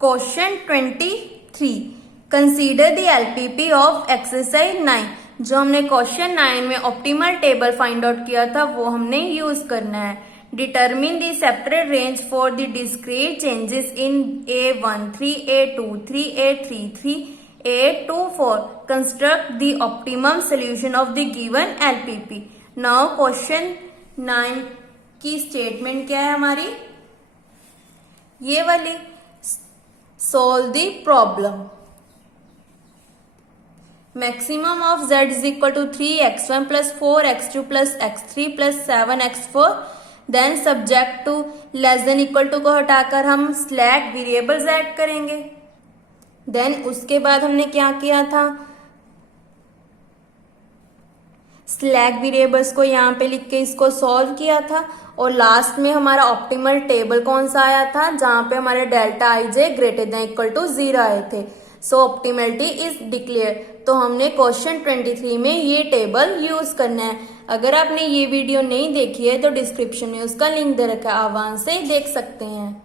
Question 23, consider the LPP of exercise 9। जो हमने question 9 में ऑप्टिमल टेबल फाइंड आउट किया था वो हमने यूज करना है। Determine the separate range for the discrete changes in A13, A23, A33, A24। Construct the optimum solution of the given LPP. Now question 9 की स्टेटमेंट क्या है हमारी, ये वाली, solve the problem। Maximum of z is equal to 3x1 plus 4x2 plus x3 plus 7x4। Then subject to less than equal to को हटाकर हम slack variables add करेंगे। देन उसके बाद हमने क्या किया था, स्लैक वेरिएबल्स को यहाँ पे लिख के इसको सॉल्व किया था। और लास्ट में हमारा ऑप्टिमल टेबल कौन सा आया था, जहां पे हमारे delta i j greater than equal to 0 आए थे। So optimality is declare. तो हमने क्वेश्चन 23 में ये टेबल यूज करना है। अगर आपने ये वीडियो नहीं देखी है तो डिस्क्रिप्शन में उसका लिंक दे रखा है, आप वहां से देख सकते हैं।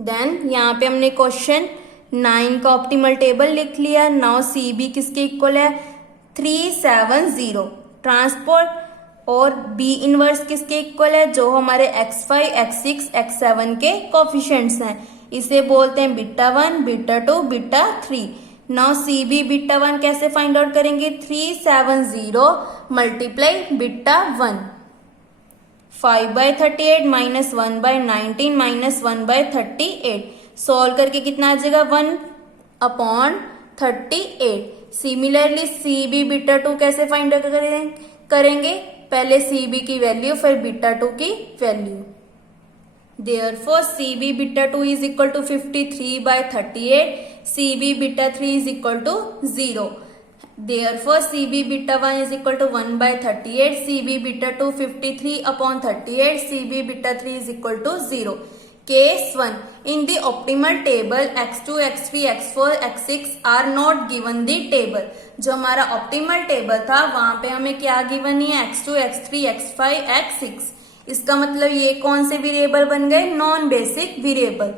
देन यहाँ पे हमने क्वेश्चन 9 का ऑप्टिमल टेबल लिख लिया। नाउ सी बी किसके इक्वल है, 370। ट्रांसपोर्ट और बी इनवर्स किसके इक्वल है, जो हमारे x5, x6, x7 के कोफिशिएंट्स हैं। इसे बोलते हैं beta 1, beta 2, beta 3। Now C B beta 1 कैसे फाइंड आउट करेंगे, 370 multiply beta 1, 5/38 minus 1/19 minus 1/38। Solve करके कितना आ जाएगा, 1/38। सिमिलरली सी बी बीटा 2 कैसे फाइंड आउट करेंगे, पहले सी बी की वैल्यू फिर बीटा 2 की value. Therefore C B beta 2 is equal to 53/38, C B beta 3 is equal to 0। Therefore C B beta 1 is equal to 1/38, C B beta 2 53/38, C B beta 3 is equal to 0। Case 1, in the optimal table x2, x3, x4, x6 are not given the table. जो हमारा optimal table था वहां पे हमें क्या given है, x2, x3, x5, x6। इसका मतलब ये कौन से वेरिएबल बन गए, non basic variable.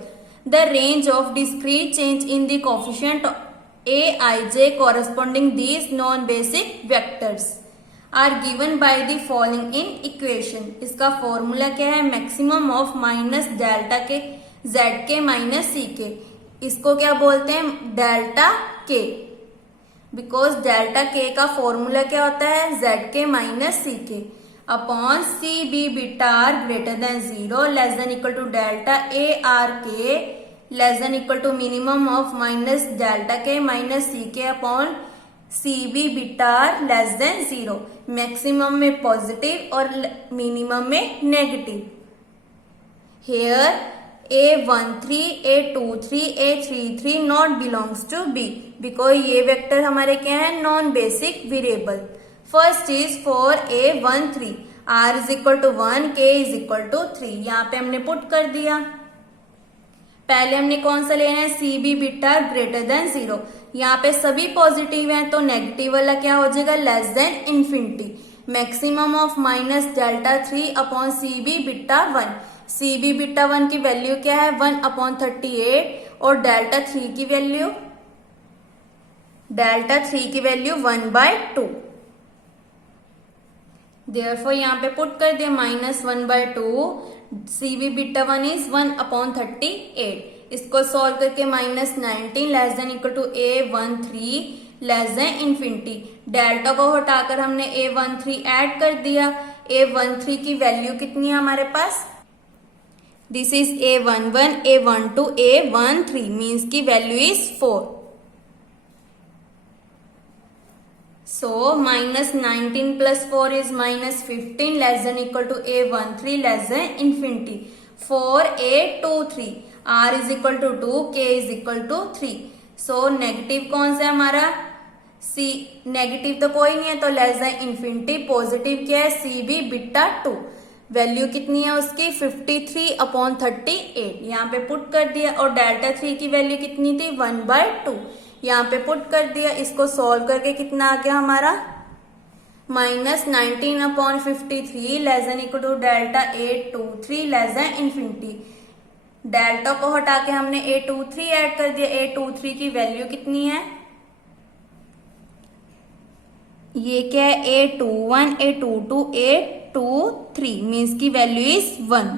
The range of discrete change in the coefficient aij corresponding these non basic vectors are given by the following in equation. इसका फॉर्मूला क्या है, मैक्सिमम ऑफ माइनस डेल्टा के जेड के minus C के। इसको क्या बोलते हैं, डेल्टा के, बिकॉज डेल्टा के का फॉर्मूला क्या होता है, जेड के minus C K upon C B beta R greater than 0 less than equal to delta A R K less than equal to minimum of minus delta K minus C K upon C B beta R less than 0। Maximum में positive और minimum में negative. Here A13, A23, A33 not belongs to B, because ये vector हमारे क्या है, non basic variable. First is for A13, R is equal to 1, K is equal to 3। यहाँ पे हमने पुट कर दिया। पहले हमने कौन सा लेना है, C B beta greater than 0। यहाँ पे सभी पॉजिटिव हैं तो नेगेटिव वाला क्या हो जाएगा, less than infinity. Maximum of minus delta 3 upon C B beta 1। C B beta 1 की वैल्यू क्या है, 1/38 और डेल्टा 3 की वैल्यू 1/2। देयरफॉर यहाँ पे पुट कर दिया -1/2। C B beta 1 is 1/38। इसको सॉल्व करके -19 less than equal to A13 less than infinity. Delta को हटाकर हमने A13 ऐड कर दिया। A13 की वैल्यू कितनी है हमारे पास, this is A11, A12, A13 means की value is 4। So -19 plus 4 is -15 less than equal to A13 less than infinity। 4A23 R is equal to 2, K is equal to 3। So negative कौन सा है हमारा, C negative तो कोई नहीं है तो लेस देन इन्फिनिटी। पॉजिटिव क्या है, सी बी बीटा 2। वैल्यू कितनी है उसकी, 53/38। यहाँ पे पुट कर दिया। और डेल्टा 3 की वैल्यू कितनी थी, 1/2। यहाँ पे पुट कर दिया। इसको सॉल्व करके कितना आ गया हमारा, -19/53 less than equal to delta 823 less than infinity. Delta को हटा के हमने A23 ऐड कर दिया। A23 की वैल्यू कितनी है, ये क्या है, A21, A22, A23 मीन्स की वैल्यू इज 1।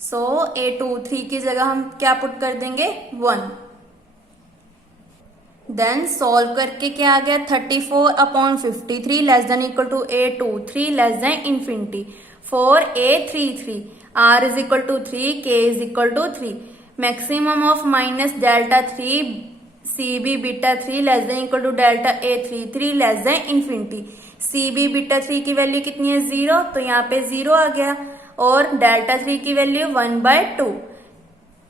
सो A23 की जगह हम क्या पुट कर देंगे, 1। देन सॉल्व करके क्या आ गया, 34/53 less than equal to A23 less than infinity. For A33 R is equal to 3, K is equal to 3, maximum of minus delta 3 CB beta 3 less than equal to delta A33 less than infinity. CB beta 3 की value कितनी है, 0, तो यहाँ पे 0 आ गया, और delta 3 की value 1/2।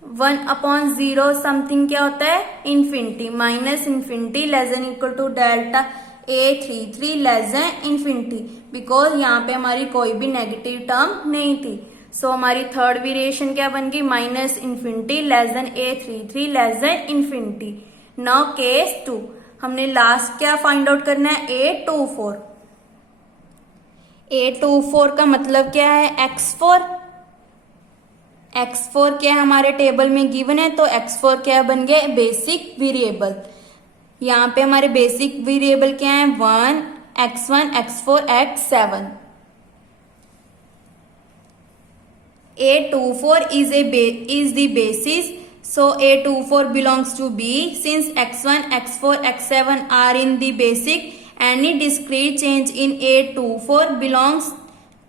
1/0 something क्या होता है, infinity, minus infinity less than equal to delta A33 less than infinity, because यहाँ पे हमारी कोई भी नेगेटिव टर्म नहीं थी। सो हमारी थर्ड वेरिएशन क्या बन गई, minus infinity less than A33 less than infinity. Now case 2, हमने लास्ट क्या फाइंड आउट करना है, A24। A24 का मतलब क्या है, X4। X4 क्या है हमारे टेबल में गिवन है, तो X4 क्या बन गया, बेसिक वेरिएबल। यहाँ पे हमारे बेसिक वेरिएबल क्या है, 1, X1, X4, X7। A24 is the basis, so A24 belongs to B. Since X1, X4, X7 are in the basic, any discrete change in A24 belongs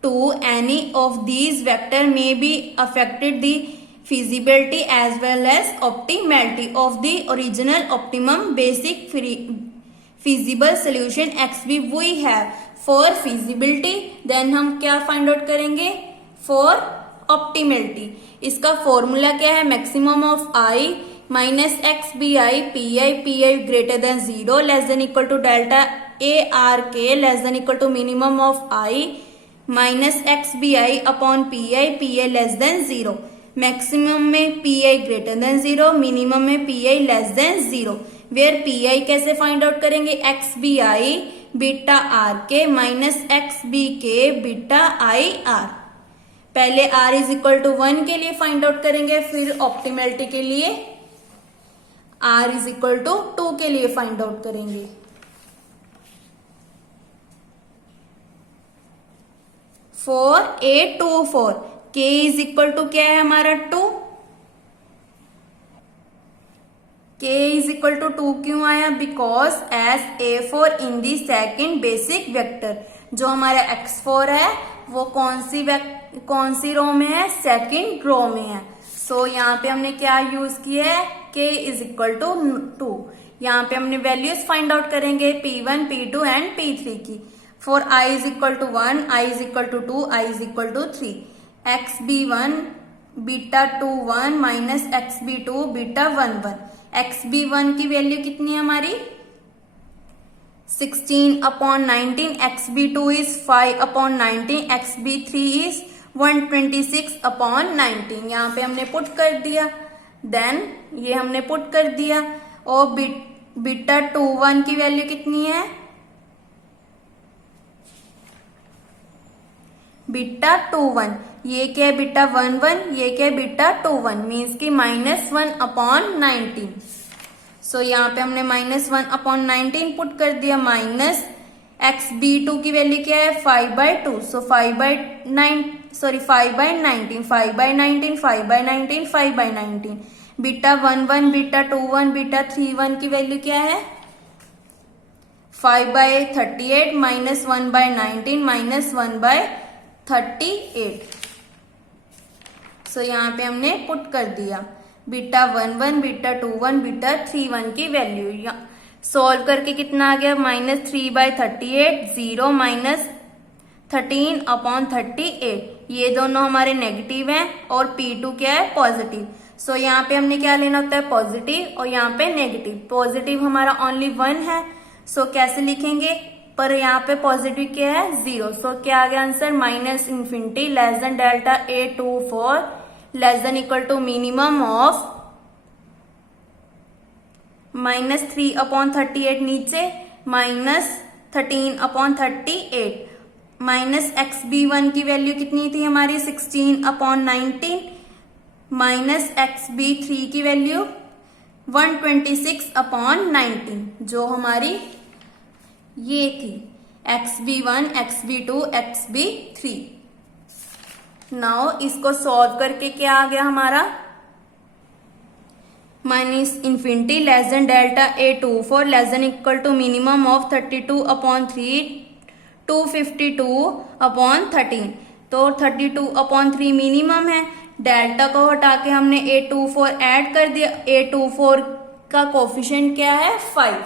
to any of these vector may be affected the feasibility as well as optimality of the original optimum basic feasible solution XB we have। for feasibility then हम क्या find out करेंगे, for optimality इसका formula क्या है, maximum of I minus X B I P I greater than 0 less than equal to delta ARK less than equal to minimum of I minus X B I upon P I less than 0। Maximum में P I greater than 0, minimum में P I less than 0। Where P I कैसे find out करेंगे, x B I beta are के minus X B के beta I R. पहले r is equal to 1 के लिए find out करेंगे, फिर ऑप्टिमलिटी के लिए r इज इक्वल टू 2 के लिए फाइंड आउट करेंगे। For A24 k is equal to क्या है हमारा 2, k इज इक्वल टू 2 क्यों आया, because as A4 in the second basic vector, जो हमारा X4 है वो कौन सी रो में है, सेकेंड रो में है। सो यहाँ पे हमने क्या यूज किया है, k इज इक्वल टू 2। यहाँ पे हमने वैल्यूज फाइंड आउट करेंगे P1, P2 एंड P3 की। For I is equal to 1, I is equal to 2, I is equal to 3, XB1 beta 2 1 minus XB2 beta 1 1। XB1 की value कितनी है हमारी 16/19, XB2 is 5/19, XB3 is 126/19। यहाँ पे हमने put कर दिया, देन ये हमने पुट कर दिया, और बीटा 2 1 की वैल्यू कितनी है, बीटा 2 1, ये क्या है बीटा 1 1, ये क्या है बीटा 2 1, मीन्स की -1/19। सो यहाँ पे हमने -1/19 पुट कर दिया, माइनस XB2 की वैल्यू क्या है 5/2, सो 5/19 5/19 बीटा 1 1 बीटा 2 1 बीटा 3 1 की वैल्यू क्या है 5/38 माइनस 1/19 माइनस 1/38। सो यहाँ पे हमने पुट कर दिया बीटा 1 1 बीटा 2 1 बीटा 3 1 की वैल्यू। सॉल्व करके कितना आ गया -3/38, 0 माइनस 13/38। ये दोनों हमारे नेगेटिव हैं और P2 क्या है पॉजिटिव। सो यहाँ पे हमने क्या लेना होता है पॉजिटिव, और यहाँ पे नेगेटिव। पॉजिटिव हमारा ओनली 1 है, सो कैसे लिखेंगे, पर यहाँ पे पॉजिटिव क्या है 0। सो क्या आ गया answer -∞ less than delta A24 less than equal to minimum of -3/38 नीचे -13/38 माइनस XB1 की वैल्यू कितनी थी हमारी 16/19 माइनस एक्स बी 3 की वैल्यू 126/19 जो हमारी ये थी XB1, XB2, XB3। नाउ इसको सॉल्व करके क्या आ गया हमारा, minus infinity less than delta A24 less than equal to minimum of 32/3 252/13। तो 32/3 मिनिमम है, डेल्टा को हटा के हमने A24 ऐड कर दिया। A24 का कोफिशिएंट क्या है 5।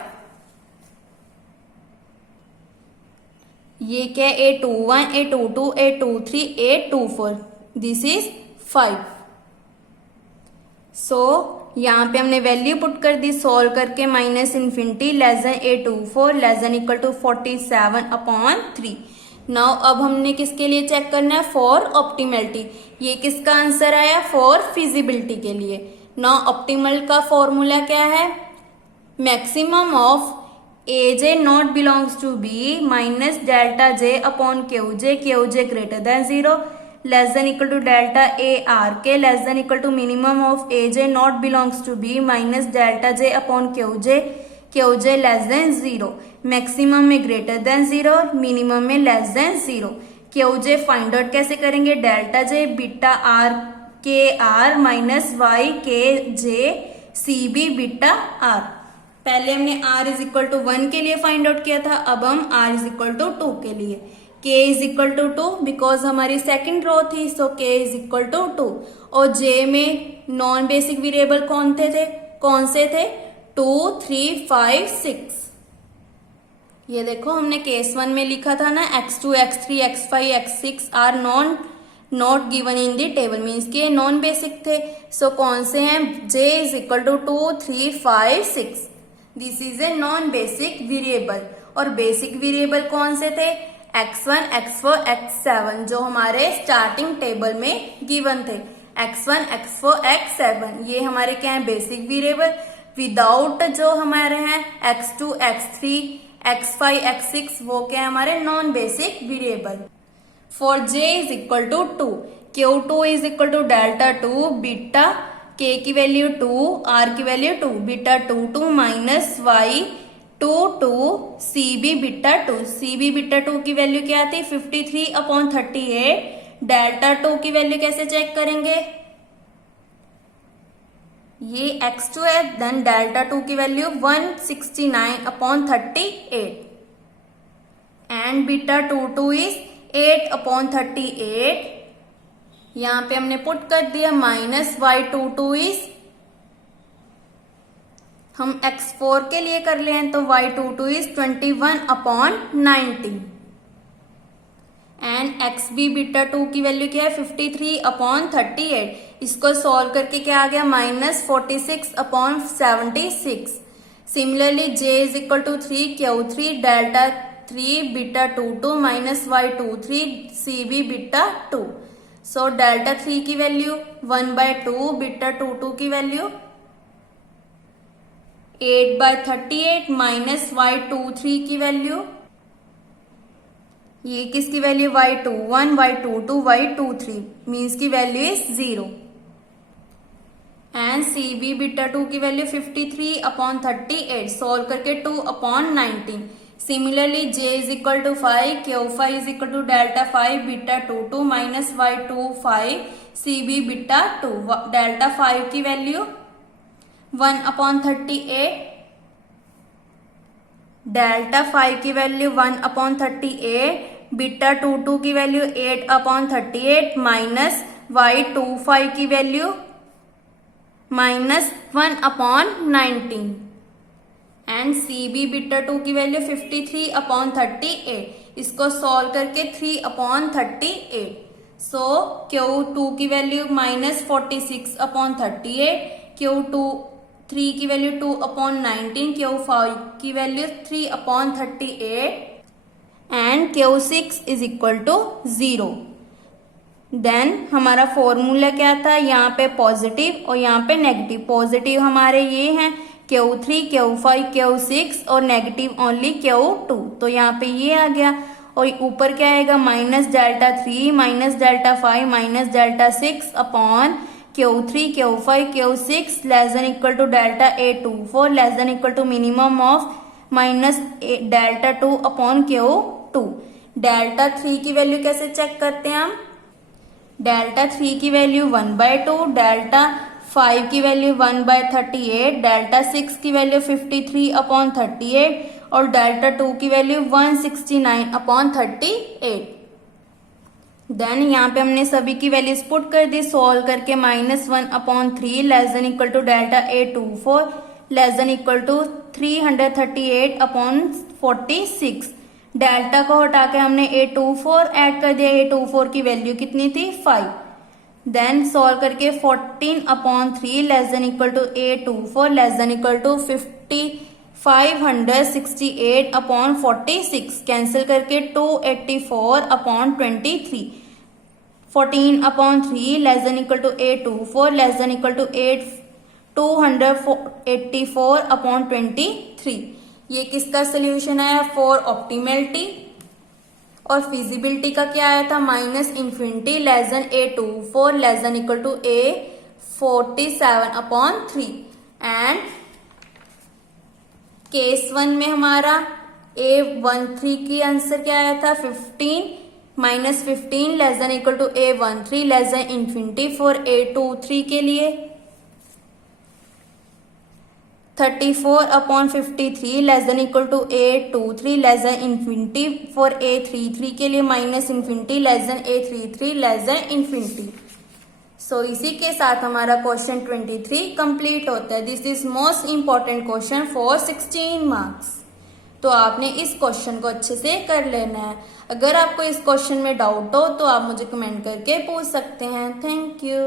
ये क्या है A21, A22, A23, A24, this is 5। सो यहाँ पे हमने वैल्यू पुट कर दी सॉल्व करके, minus infinity less than A24 less than equal to 47/3। Now अब हमने किसके लिए चेक करना है, फॉर ऑप्टिमलिटी। ये किसका आंसर आया, फॉर फिजिबिलिटी के लिए। नाउ ऑप्टिमल का फॉर्मूला क्या है, maximum of AJ not belongs to B minus delta J upon QJ, QJ greater than 0 less than equal to delta ARK less than equal to minimum of AJ not belongs to B minus delta J upon QJ, QJ less than 0, maximum में greater than 0, minimum में less than 0। QJ find out कैसे करेंगे, delta J beta R KR minus YKJ CB beta R। पहले हमने R is equal to 1 के लिए find out किया था, अब हम R इज इक्वल टू 2 के लिए। K is equal to 2 because हमारी सेकेंड रो थी, so K is equal to 2। और J में नॉन बेसिक वेरिएबल कौन से थे 2, 3, 5, 6। ये देखो हमने केस 1 में लिखा था ना, x2, x3, x5, x6 are not given in the table, means कि ये नॉन बेसिक थे। सो कौन से हैं, J is equal to 2, 3, 5, 6, this is a non basic variable. और बेसिक वेरिएबल कौन से थे, x1, x4, x7 जो हमारे स्टार्टिंग टेबल में गिवन थे, x1, x4, x7 ये हमारे क्या है बेसिक वेरिएबल। विदाउट जो हमारे हैं x2, x3, x5, x6 वो क्या है हमारे non basic variable. For J is equal to 2, Q2 is equal to delta 2 beta K की वैल्यू 2, R की value 2, beta 2 minus Y 2 CB beta 2, CB beta 2 की वैल्यू क्या आती है 53/38। डेल्टा 2 की वैल्यू कैसे चेक करेंगे, ये x2 है, देन डेल्टा 2 की वैल्यू 169/38 एंड बीटा 2 इज 8/38। यहां पे हमने पुट कर दिया माइनस Y22 इज, हम x4 के लिए कर ले हैं तो Y22 is 21/19 and XB beta 2 की वैल्यू क्या है 53/38। इसको सॉल्व करके क्या आ गया minus 46/76। Similarly J is equal to 3, Q3 delta 3 beta 2 minus Y23 CB beta 2। So delta 3 की वैल्यू 1/2, बीटा 2 की वैल्यू 8/38 माइनस Y23 की वैल्यू, ये किसकी value Y21, Y22, Y23 means की value is 0 and CB beta 2 की value 53/38 solve करके 2/19। Similarly J is equal to 5, Q5 is equal to delta 5 beta 2 minus Y25 CB beta 2, delta 5 की value 1/38, delta 5 की value 1/38, beta 2 की value 8/38 minus Y25 की value minus 1/19 and CB beta 2 की value 53/38। इसको solve करके 3/38। सो Q2 की value minus 46/38, Q3 की value 2/19, Q5 की value 3/38 and Q6 is equal to 0। Then हमारा फॉर्मूला क्या था, यहाँ पे पॉजिटिव और यहाँ पे नेगेटिव। पॉजिटिव हमारे ये हैं Q3, Q5, Q6 और नेगेटिव ओनली Q2, तो यहाँ पे ये आ गया। और ऊपर क्या आएगा minus delta 3 minus delta 5 minus delta 6 upon Q3, Q5, Q6 less than equal to delta A24 less than equal to minimum of minus delta 2 upon Q2। Delta 3 की वैल्यू कैसे चेक करते हैं हम? डेल्टा 3 की वैल्यू 1/2, डेल्टा 5 की value 1/38, delta 6 की value 53 upon 38 और delta 2 की वैल्यू 169 अपॉन 38। देन यहाँ पे हमने सभी की वैल्यूज पुट कर दी, सॉल्व करके -1 upon 3 less than equal to delta A24 less than equal to 338 upon 46। Delta को हटा के हमने A24 ऐड कर दिया, A24 की वैल्यू कितनी थी 5। देन सॉल्व करके 14 upon 3 less than equal to A24 less than equal to 568 upon 46 cancel करके 284 upon 23। 14 upon 3 less than equal to A24 less than equal to 284 upon 23। ये किसका सोल्यूशन आया? For optimality. और feasibility का क्या आया था? -∞ Less than A24 less than equal to A47 upon 3। And case 1 में हमारा A13 की आंसर क्या आया था? 15 -15 less than equal to A13 less than infinity. For A23 के लिए 34 upon 53 less than equal to A23 less than infinity. For A33 के लिए -∞ less than A33 less than infinity. So इसी के साथ हमारा क्वेश्चन 23 कंप्लीट होता है। This is most important question for 16 marks. तो आपने इस क्वेश्चन को अच्छे से कर लेना है। अगर आपको इस क्वेश्चन में डाउट हो तो आप मुझे कमेंट करके पूछ सकते हैं। Thank you.